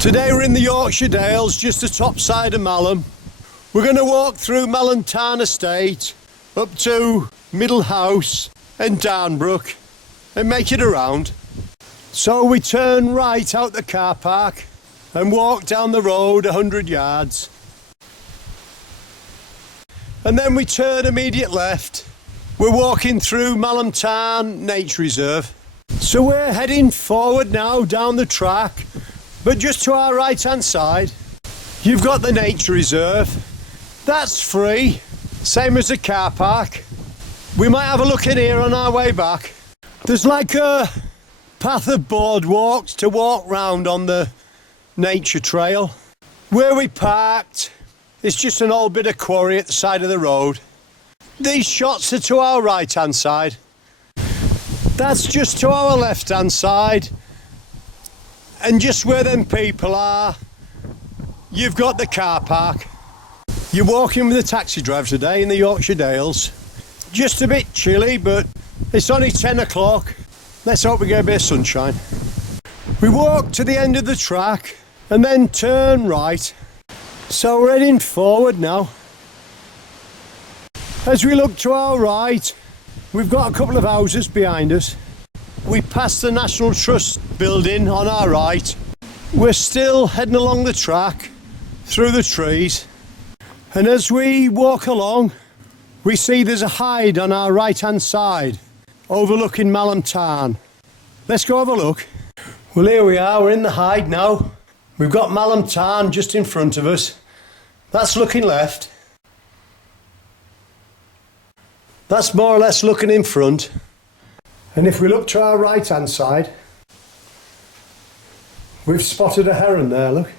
Today we're in the Yorkshire Dales, just the top side of Malham. We're going to walk through Malham Tarn Estate up to Middle House and Darnbrook and make it around. So we turn right out the car park and walk down the road 100 yards. And then we turn immediate left. We're walking through Malham Tarn Nature Reserve. So we're heading forward now down the track, but just to our right hand side, you've got the Nature Reserve. That's free, same as the car park. We might have a look in here on our way back. There's like a path of boardwalks to walk round on the nature trail. Where we parked, it's just an old bit of quarry at the side of the road. These shots are to our right hand side. That's just to our left hand side. And just where them people are, you've got the car park. You're walking with a taxi driver today in the Yorkshire Dales. Just a bit chilly, but it's only 10 o'clock. Let's hope we get a bit of sunshine. We walk to the end of the track and then turn right. So we're heading forward now. As we look to our right, we've got a couple of houses behind us. We passed the National Trust building on our right. We're still heading along the track through the trees, and as we walk along we see there's a hide on our right hand side overlooking Malham Tarn. Let's go have a look. Well, here we are, we're in the hide now. We've got Malham Tarn just in front of us. That's looking left. That's more or less looking in front. And if we look to our right hand side, we've spotted a heron there, look.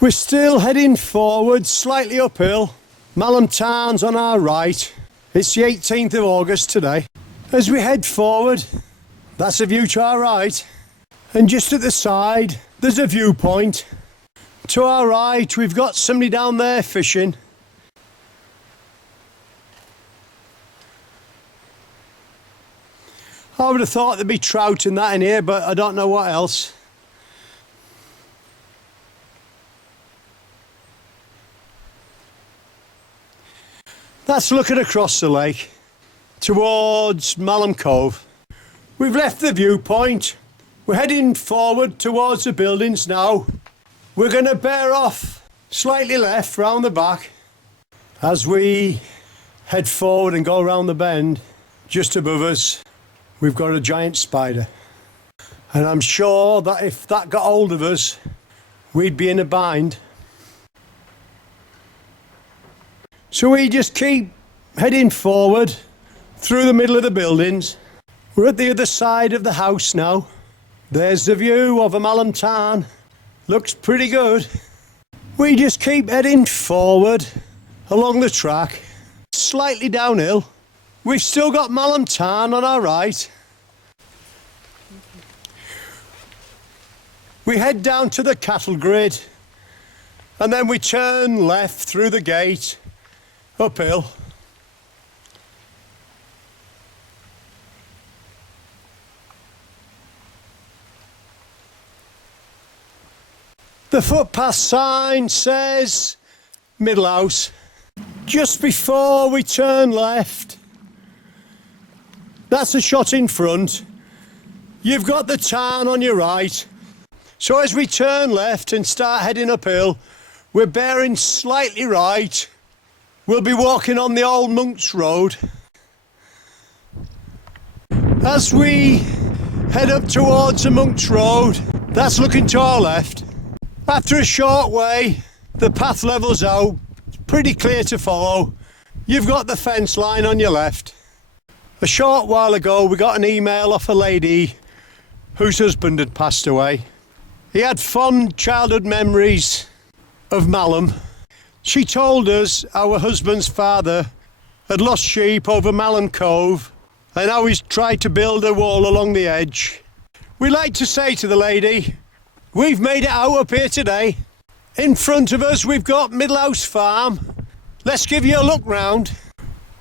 We're still heading forward, slightly uphill. Malham Tarn's on our right. It's the 18th of August today. As we head forward, that's a view to our right. And just at the side, there's a viewpoint. To our right, we've got somebody down there fishing. I would have thought there'd be trout and that in here, but I don't know what else. That's looking across the lake towards Malham Cove. We've left the viewpoint. We're heading forward towards the buildings now. We're going to bear off slightly left round the back as we head forward and go around the bend. Just above us we've got a giant spider, and I'm sure that if that got hold of us we'd be in a bind. So we just keep heading forward through the middle of the buildings. We're at the other side of the house now. There's the view of Malham Tarn. Looks pretty good. We just keep heading forward along the track, slightly downhill. We've still got Malham Tarn on our right. We head down to the cattle grid and then we turn left through the gate, uphill. The footpath sign says Middle House. Just before we turn left, that's a shot in front. You've got the tarn on your right. So as we turn left and start heading uphill, we're bearing slightly right. We'll be walking on the old Monk's Road. As we head up towards the Monk's Road, that's looking to our left. After a short way, the path levels out, it's pretty clear to follow. You've got the fence line on your left. A short while ago we got an email off a lady whose husband had passed away. He had fond childhood memories of Malham. She told us our husband's father had lost sheep over Malham Cove and how he's tried to build a wall along the edge. We like to say to the lady, we've made it out up here today. In front of us we've got Middle House Farm. Let's give you a look round.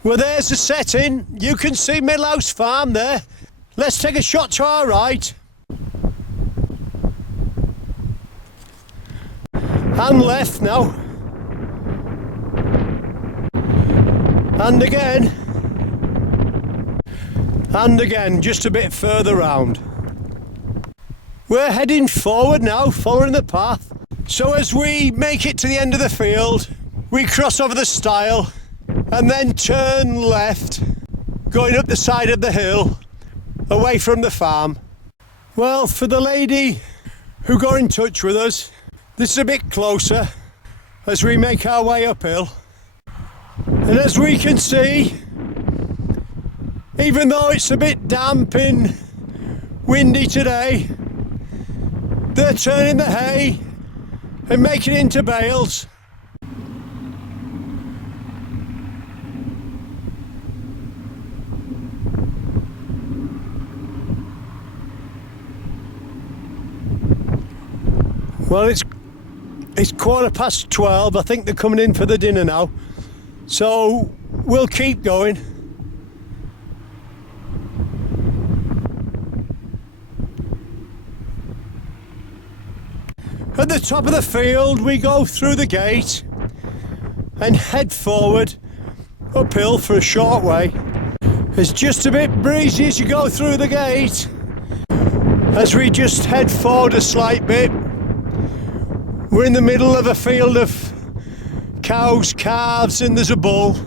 Well, there's the setting. You can see Middle House Farm there. Let's take a shot to our right. And left now. And again. And again, just a bit further round. We're heading forward now, following the path. So as we make it to the end of the field, we cross over the stile and then turn left, going up the side of the hill, away from the farm. Well, for the lady who got in touch with us, this is a bit closer as we make our way uphill. And as we can see, even though it's a bit damp and windy today, they're turning the hay and making it into bales. Well, it's 12:15. I think they're coming in for the dinner now. So we'll keep going. At the top of the field, we go through the gate and head forward uphill for a short way. It's just a bit breezy as you go through the gate. As we just head forward a slight bit, we're in the middle of a field of cows, calves, and there's a bull.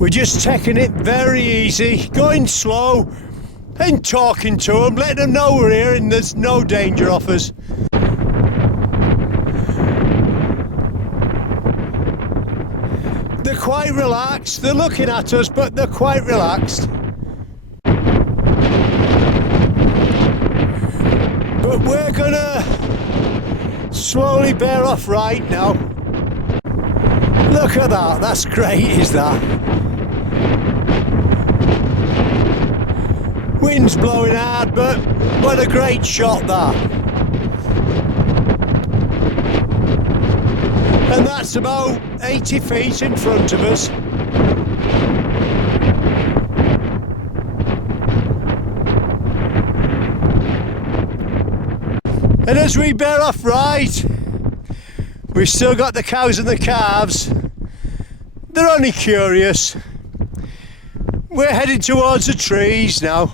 We're just taking it very easy, going slow and talking to them, letting them know we're here and there's no danger of us. They're quite relaxed, they're looking at us, but they're quite relaxed. But we're gonna slowly bear off right now. Look at that, that's great, is that? Wind's blowing hard, but what a great shot that. And that's about 80 feet in front of us. And as we bear off right, we've still got the cows and the calves. They're only curious. We're heading towards the trees now.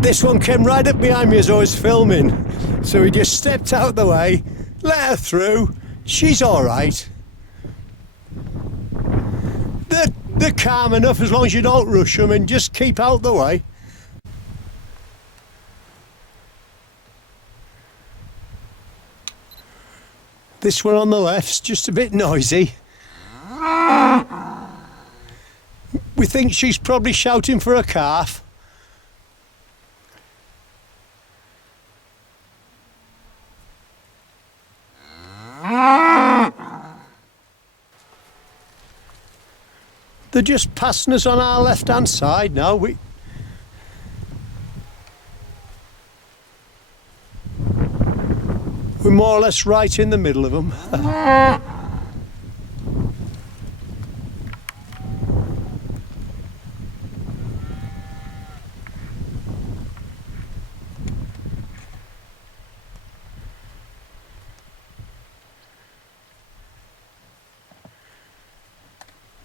This one came right up behind me as I was filming, so we just stepped out the way, let her through. She's alright. They're calm enough as long as you don't rush them and just keep out the way. This one on the left's just a bit noisy. We think she's probably shouting for a calf. They're just passing us on our left-hand side now. We're more or less right in the middle of them.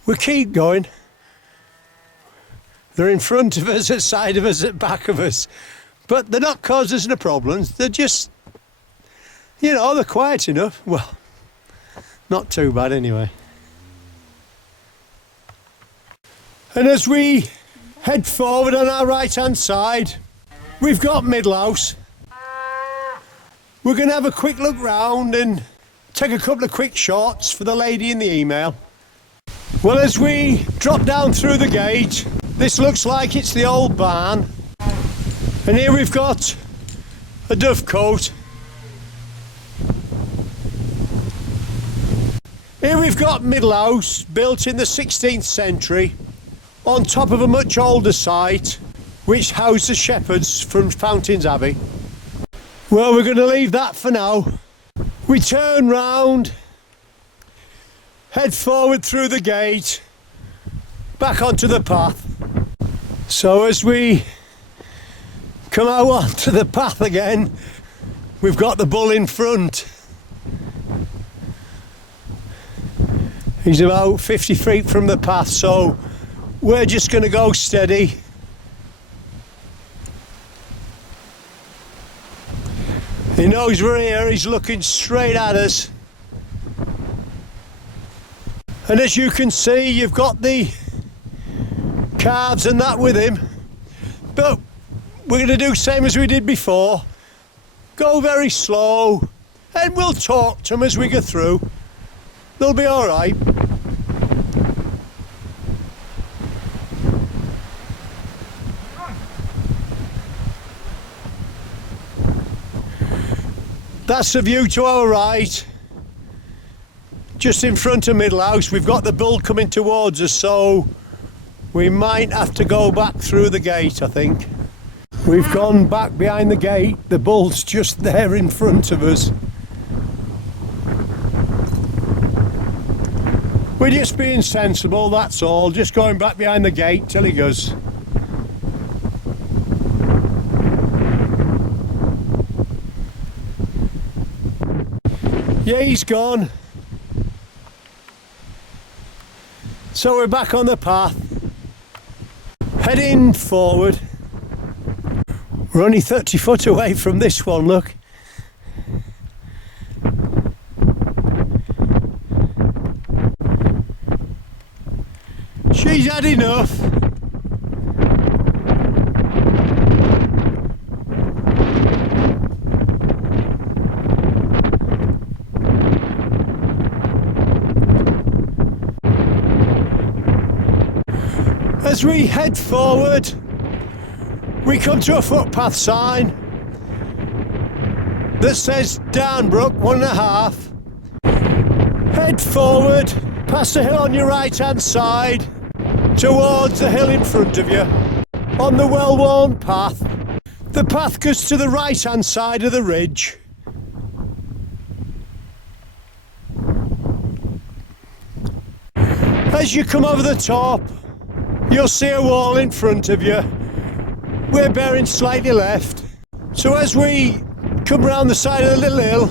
We keep going. They're in front of us, at side of us, at back of us. But they're not causing us any problems. They're just, you know, they're quiet enough. Well, not too bad anyway. And as we head forward on our right-hand side, we've got Middle House. We're going to have a quick look round and take a couple of quick shots for the lady in the email. Well, as we drop down through the gate, this looks like it's the old barn. And here we've got a dovecote. Here we've got Middle House, built in the 16th century, on top of a much older site, which housed the shepherds from Fountains Abbey. Well, we're going to leave that for now. We turn round, head forward through the gate, back onto the path. So as we come out onto the path again, we've got the bull in front. He's about 50 feet from the path, so we're just going to go steady. He knows we're here, he's looking straight at us. And as you can see, you've got the calves and that with him. But we're going to do the same as we did before. Go very slow, and we'll talk to them as we go through. They'll be all right. That's the view to our right. Just in front of Middle House, we've got the bull coming towards us, so we might have to go back through the gate, I think. We've gone back behind the gate, the bull's just there in front of us. We're just being sensible, that's all, just going back behind the gate till he goes. Yeah, he's gone. So we're back on the path, heading forward. We're only 30 foot away from this one, look. She's had enough. As we head forward, we come to a footpath sign that says Darnbrook 1.5. Head forward, past the hill on your right hand side, towards the hill in front of you, on the well-worn path. The path goes to the right hand side of the ridge. As you come over the top, you'll see a wall in front of you. We're bearing slightly left. So as we come round the side of the little hill,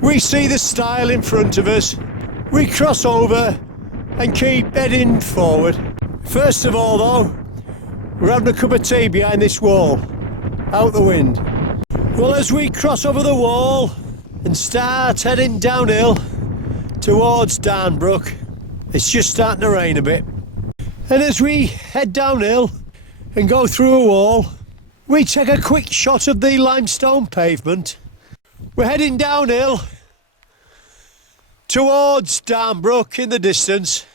we see the stile in front of us. We cross over and keep heading forward. First of all though, we're having a cup of tea behind this wall, out the wind. Well, as we cross over the wall and start heading downhill towards Darnbrook, it's just starting to rain a bit. And as we head downhill and go through a wall, we take a quick shot of the limestone pavement. We're heading downhill towards Darnbrook in the distance.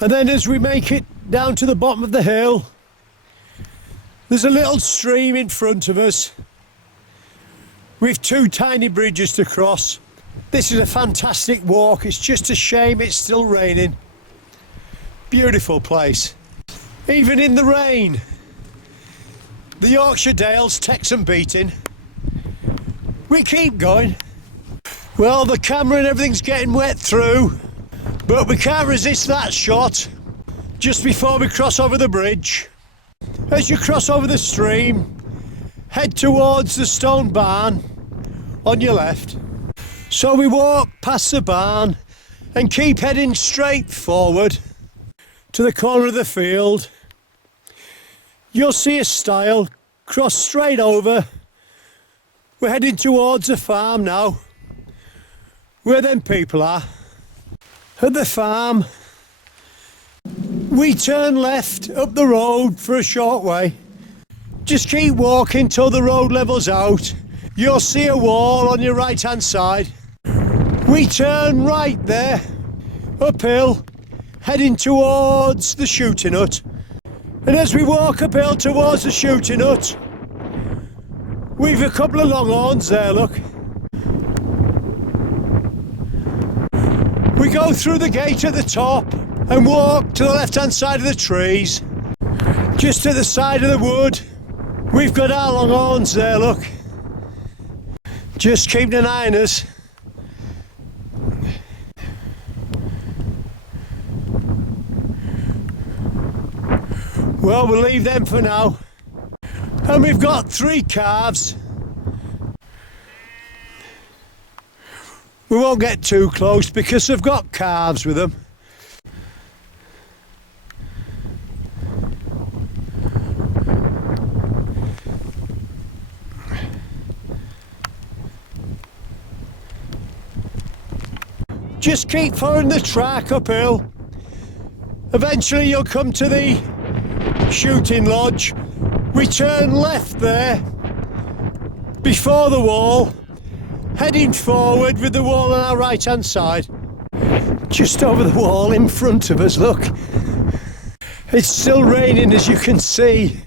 And then as we make it down to the bottom of the hill, there's a little stream in front of us with two tiny bridges to cross. This is a fantastic walk. It's just a shame it's still raining. Beautiful place. Even in the rain, the Yorkshire Dales take some beating. We keep going. Well, the camera and everything's getting wet through, but we can't resist that shot just before we cross over the bridge. As you cross over the stream, head towards the stone barn on your left. So we walk past the barn and keep heading straight forward to the corner of the field. You'll see a stile, cross straight over. We're heading towards the farm now, where them people are. At the farm, we turn left up the road for a short way. Just keep walking till the road levels out. You'll see a wall on your right hand side. We turn right there, uphill, heading towards the shooting hut. And as we walk uphill towards the shooting hut, we've a couple of longhorns there, look. We go through the gate at the top and walk to the left hand side of the trees. Just at the side of the wood, we've got our longhorns there, look. Just keeping an eye on us. Well, we'll leave them for now. And we've got 3 calves. We won't get too close because they've got calves with them. Just keep following the track uphill. Eventually you'll come to the shooting lodge. We turn left there, before the wall, heading forward with the wall on our right hand side. Just over the wall in front of us, look. It's still raining, as you can see.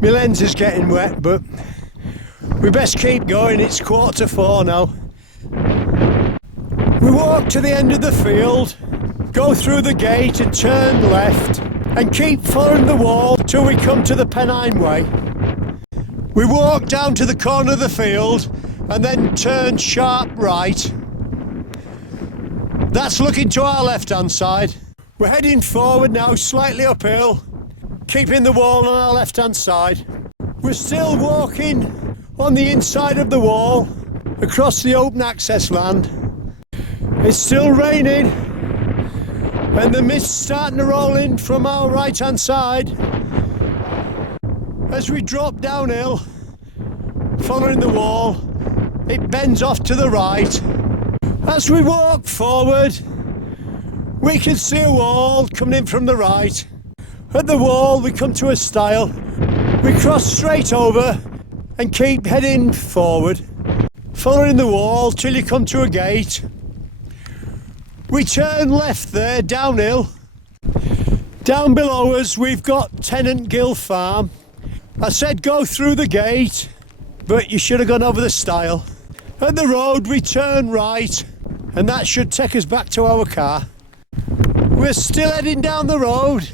My lens is getting wet, but we best keep going. It's 3:45 now. We walk to the end of the field, go through the gate and turn left and keep following the wall till we come to the Pennine Way. We walk down to the corner of the field and then turn sharp right. That's looking to our left hand side. We're heading forward now, slightly uphill, keeping the wall on our left hand side. We're still walking on the inside of the wall across the open access land. It's still raining and the mist's starting to roll in from our right hand side. As we drop downhill, following the wall, it bends off to the right. As we walk forward, we can see a wall coming in from the right. At the wall we come to a stile. We cross straight over and keep heading forward, following the wall till you come to a gate. We turn left there, downhill. Down below us we've got Tennant Gill farm. I said go through the gate, but you should have gone over the stile. At the road we turn right, and that should take us back to our car. We're still heading down the road,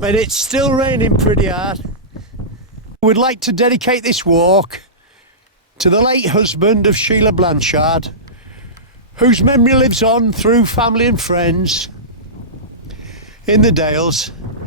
and it's still raining pretty hard. We'd like to dedicate this walk to the late husband of Sheila Blanchard, whose memory lives on through family and friends in the Dales.